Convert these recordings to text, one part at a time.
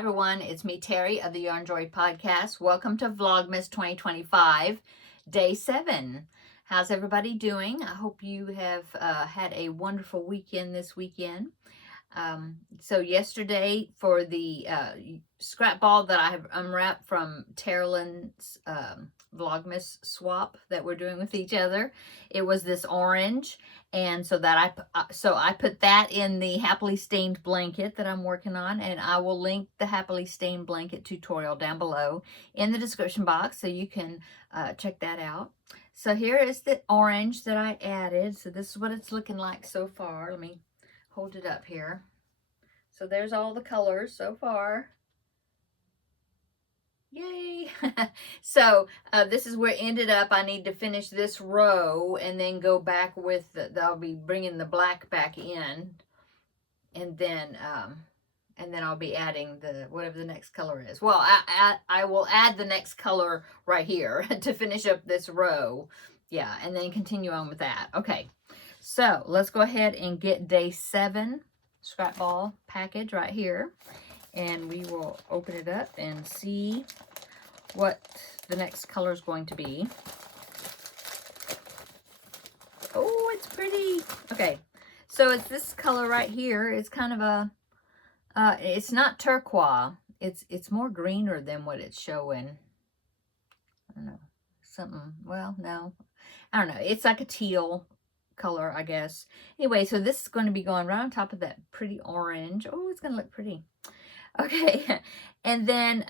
everyone, it's me Terry of the Yarn Joy podcast. Welcome to Vlogmas 2025, day 7. How's everybody doing? I hope you have had a wonderful weekend this weekend. So yesterday for the scrap ball that I have unwrapped from Terry's Vlogmas swap that we're doing with each other, it was this orange, and so that I put that in the happily stained blanket that I'm working on, and I will link the happily stained blanket tutorial down below in the description box so you can check that out. So here is the orange that I added. So this is what it's looking like so far. Let me hold it up here. So there's all the colors so far. Yay! So this is where it ended up. I need to finish this row and then go back with I'll be bringing the black back in, and then I'll be adding the whatever the next color is. Well, I will add the next color right here to finish up this row. Yeah, and then continue on with that. Okay, so let's go ahead and get day 7 scrap ball package right here, and we will open it up and see what the next color is going to be. Oh, it's pretty. Okay, so it's this color right here. It's kind of a it's not turquoise. It's more greener than what it's showing. I don't know, something, well, no, I don't know. It's like a teal color, I guess. Anyway, so this is going to be going right on top of that pretty orange. Oh, it's going to look pretty. Okay, and then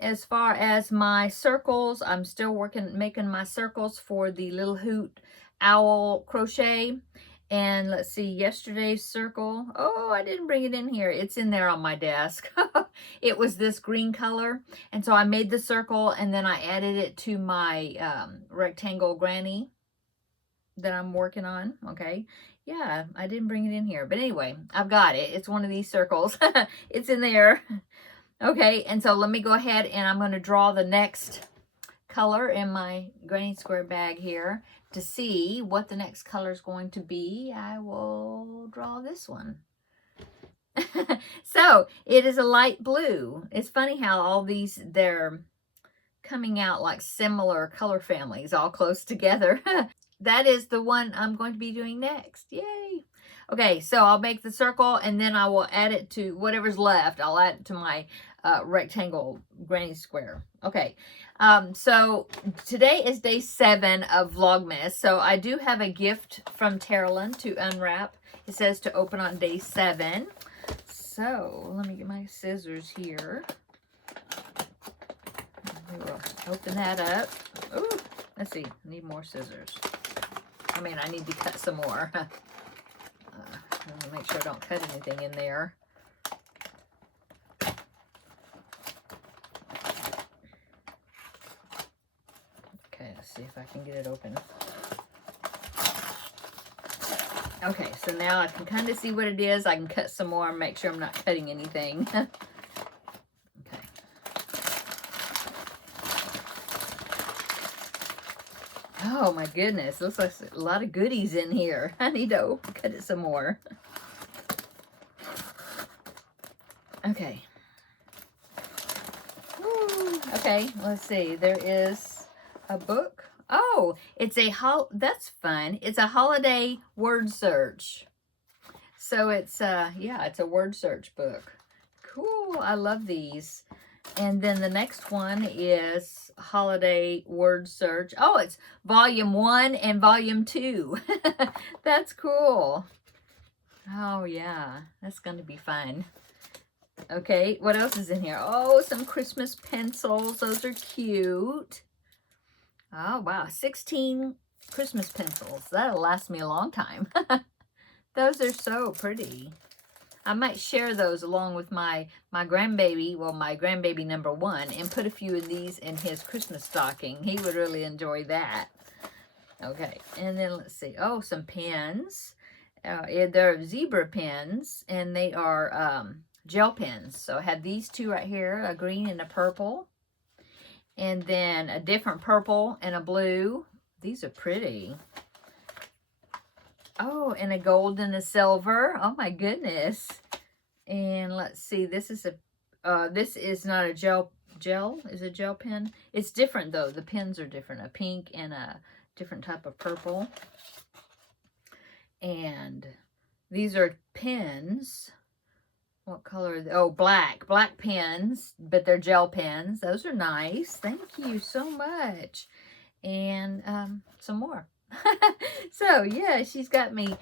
as far as my circles, I'm still making my circles for the Little Hoot Owl crochet. And let's see, yesterday's circle. Oh, I didn't bring it in here. It's in there on my desk. It was this green color. And so I made the circle, and then I added it to my rectangle granny that I'm working on. Okay, yeah, I didn't bring it in here, but anyway, I've got it. It's one of these circles. It's in there. Okay, and so let me go ahead and I'm going to draw the next color in my granny square bag here to see what the next color is going to be. I will draw this one. So it is a light blue. It's funny how all these, they're coming out like similar color families all close together. That is the one I'm going to be doing next. Yay! Okay, so I'll make the circle, and then I will add it to whatever's left. I'll add it to my rectangle granny square. Okay, so today is day 7 of Vlogmas. So I do have a gift from Terri to unwrap. It says to open on day 7. So let me get my scissors here. We will open that up. Ooh, let's see. I need more scissors. I mean, I need to cut some more. Let me make sure I don't cut anything in there. Okay, let's see if I can get it open. Okay, so now I can kind of see what it is. I can cut some more and make sure I'm not cutting anything. Oh my goodness, looks like a lot of goodies in here. I need to cut it some more. Okay. Woo. Okay, let's see. There is a book. Oh, it's that's fun. It's a holiday word search. So it's yeah, it's a word search book. Cool. I love these. And then the next one is holiday word search. Oh, it's volume 1 and volume 2. That's cool. Oh, yeah. That's going to be fun. Okay, what else is in here? Oh, some Christmas pencils. Those are cute. Oh, wow. 16 Christmas pencils. That'll last me a long time. Those are so pretty. I might share those along with my grandbaby, well, my grandbaby number 1, and put a few of these in his Christmas stocking. He would really enjoy that. Okay, and then let's see. Oh, some pens. They're zebra pens, and they are gel pens. So I have these 2 right here, a green and a purple. And then a different purple and a blue. These are pretty. Oh, and a gold and a silver. Oh my goodness. And let's see, this is This is not a gel. Is a gel pen. It's different though. The pens are different. A pink and a different type of purple. And these are pens. What color are they? Oh, black. Black pens, but they're gel pens. Those are nice. Thank you so much. And some more. So, yeah, she's got me,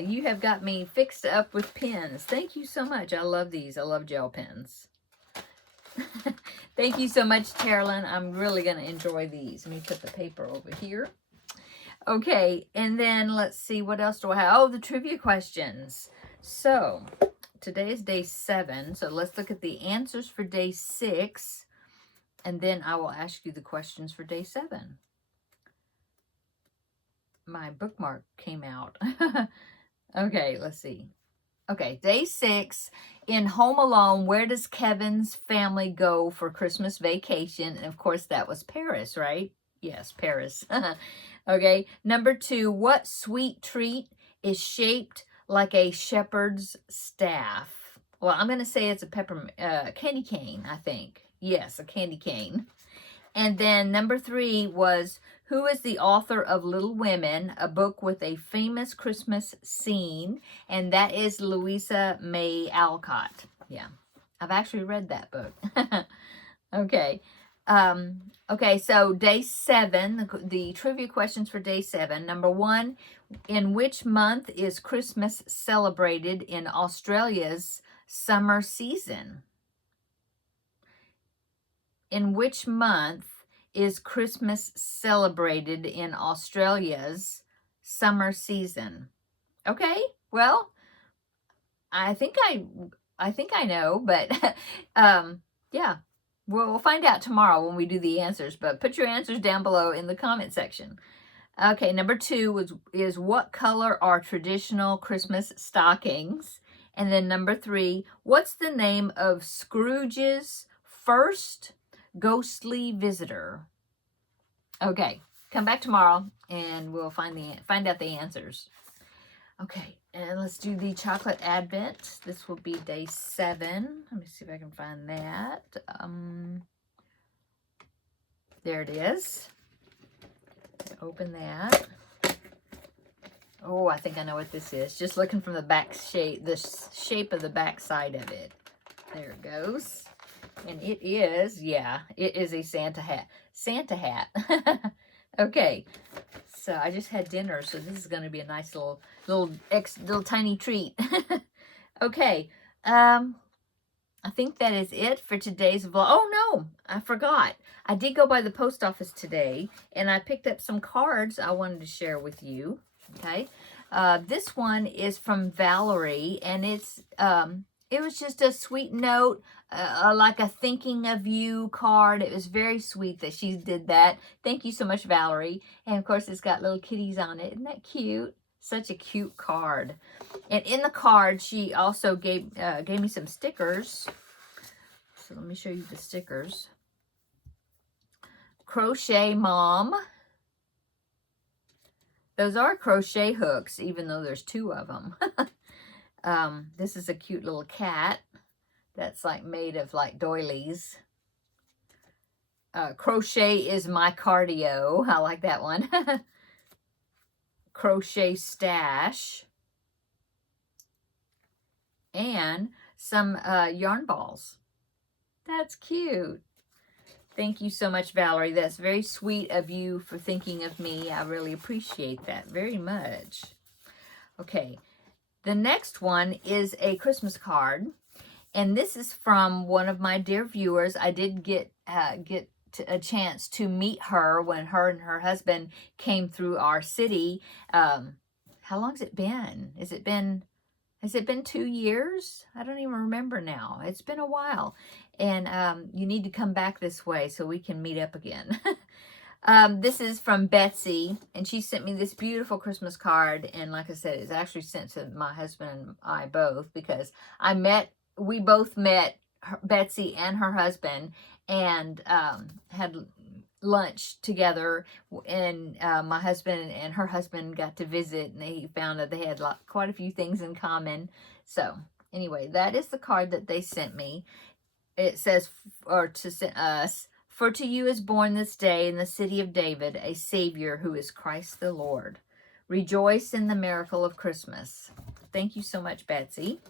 you have got me fixed up with pens. Thank you so much. I love these. I love gel pens. Thank you so much, Carolyn. I'm really going to enjoy these. Let me put the paper over here. Okay, and then let's see, what else do I have? Oh, the trivia questions. So, today is day 7, so let's look at the answers for day 6, and then I will ask you the questions for day 7. My bookmark came out. Okay, let's see. Okay, day 6. In Home Alone, where does Kevin's family go for Christmas vacation? And of course, that was Paris, right? Yes, Paris. Okay, number 2, what sweet treat is shaped like a shepherd's staff? Well, I'm going to say it's a candy cane, I think. Yes, a candy cane. And then number 3 was, who is the author of Little Women, a book with a famous Christmas scene? And that is Louisa May Alcott. Yeah, I've actually read that book. Okay. Okay, so day 7, the trivia questions for day 7. Number 1, in which month is Christmas celebrated in Australia's summer season? In which month is Christmas celebrated in Australia's summer season? Okay, well, I think I know, but yeah, we'll find out tomorrow when we do the answers. But put your answers down below in the comment section. Okay, number 2 is what color are traditional Christmas stockings? And then number 3, what's the name of Scrooge's first ghostly visitor? Okay, come back tomorrow and we'll find out the answers. Okay, and let's do the chocolate advent. This will be day 7. Let me see if I can find that. There it is. Open that. Oh, I think I know what this is. Just looking from the back shape, the shape of the back side of it. There it goes. And it is, yeah, it is a Santa hat. Santa hat. Okay, so I just had dinner, so this is going to be a nice little tiny treat. Okay, I think that is it for today's vlog. Oh no, I forgot. I did go by the post office today, and I picked up some cards I wanted to share with you. Okay, this one is from Valerie, and it was just a sweet note, like a thinking of you card. It was very sweet that she did that. Thank you so much, Valerie. And of course, it's got little kitties on it. Isn't that cute? Such a cute card. And in the card, she also gave me some stickers. So let me show you the stickers. Crochet Mom. Those are crochet hooks, even though there's 2 of them. This is a cute little cat that's like made of like doilies. Crochet is my cardio. I like that one. Crochet stash. And some yarn balls. That's cute. Thank you so much, Valerie. That's very sweet of you for thinking of me. I really appreciate that very much. Okay. The next one is a Christmas card, and this is from one of my dear viewers. I did get a chance to meet her when her and her husband came through our city. How long's it been? Has it been 2 years? I don't even remember now. It's been a while, and you need to come back this way so we can meet up again. This is from Betsy, and she sent me this beautiful Christmas card, and like I said, it's actually sent to my husband and I both, because we both met Betsy and her husband, and had lunch together, and my husband and her husband got to visit, and they found that they had quite a few things in common. So anyway, that is the card that they sent me. it says, or to us, for to you is born this day in the city of David a Savior who is Christ the Lord. Rejoice in the miracle of Christmas. Thank you so much, Betsy.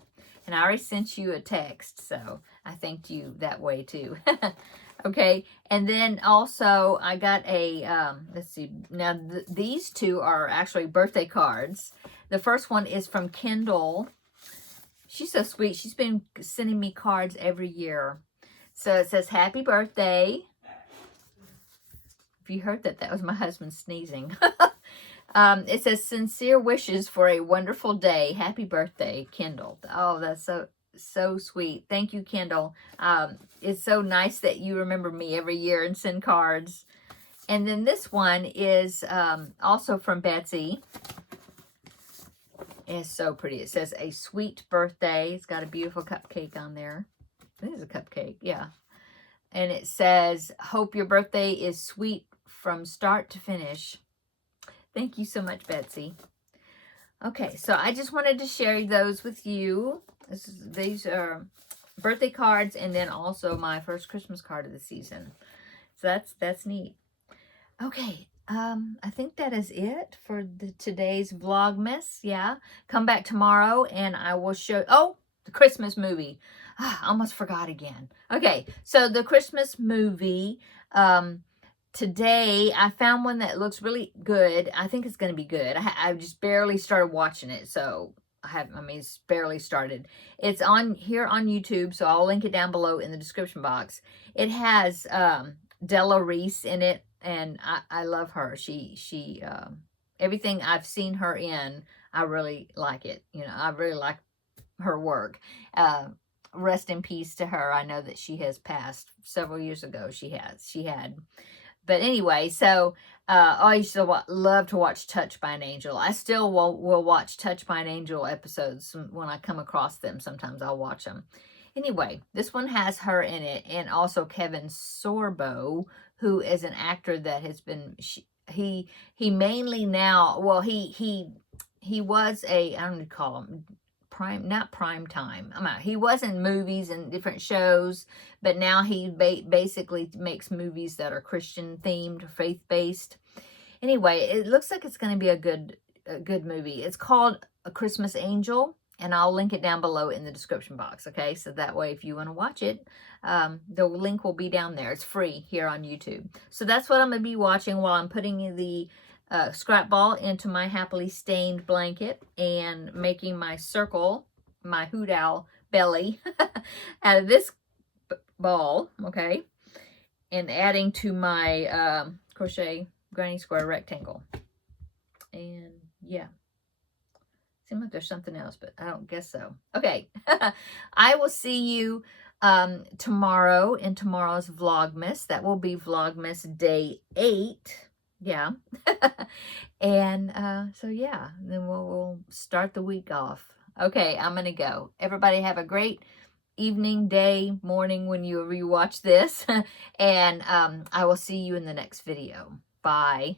And I already sent you a text, so I thanked you that way too. Okay, and then also I got a, let's see, now these two are actually birthday cards. The first one is from Kendall. She's so sweet. She's been sending me cards every year. So it says, happy birthday. If you heard that, that was my husband sneezing. It says, sincere wishes for a wonderful day. Happy birthday, Kendall. Oh, that's so sweet. Thank you, Kendall. It's so nice that you remember me every year and send cards. And then this one is also from Betsy. It's so pretty. It says, a sweet birthday. It's got a beautiful cupcake on there. This is a cupcake, yeah. And it says, hope your birthday is sweet from start to finish. Thank you so much, Betsy. Okay, so I just wanted to share those with you. These are birthday cards, and then also my first Christmas card of the season. So that's neat. Okay, I think that is it for today's Vlogmas. Yeah, come back tomorrow, and I will show. Oh, the Christmas movie. I almost forgot again. Okay, so the Christmas movie. Today, I found one that looks really good. I think it's going to be good. I just barely started watching it, so it's barely started. It's on here on YouTube, so I'll link it down below in the description box. It has Della Reese in it, and I love her. She everything I've seen her in, I really like it. You know, I really like her work. Rest in peace to her. I know that she has passed several years ago. She had. But anyway, so I used to love to watch Touched by an Angel. I still will watch Touched by an Angel episodes when I come across them. Sometimes I'll watch them. Anyway, this one has her in it, and also Kevin Sorbo, who is an actor that has been he mainly now, well, he was a, I don't know what to call him, not prime time. He was in movies and different shows, but now he basically makes movies that are Christian themed, faith based. Anyway, it looks like it's going to be a good movie. It's called A Christmas Angel, and I'll link it down below in the description box. Okay, so that way if you want to watch it, the link will be down there. It's free here on YouTube. So that's what I'm going to be watching while I'm putting the scrap ball into my happily stained blanket and making my circle, my hoot owl belly out of this ball, okay, and adding to my crochet granny square rectangle. And yeah, seems like there's something else, but I don't guess so. Okay, I will see you tomorrow in tomorrow's Vlogmas. That will be Vlogmas day 8. Yeah. And so yeah, then we'll start the week off. Okay, I'm gonna go. Everybody have a great evening, day, morning when you rewatch this. And I will see you in the next video. Bye.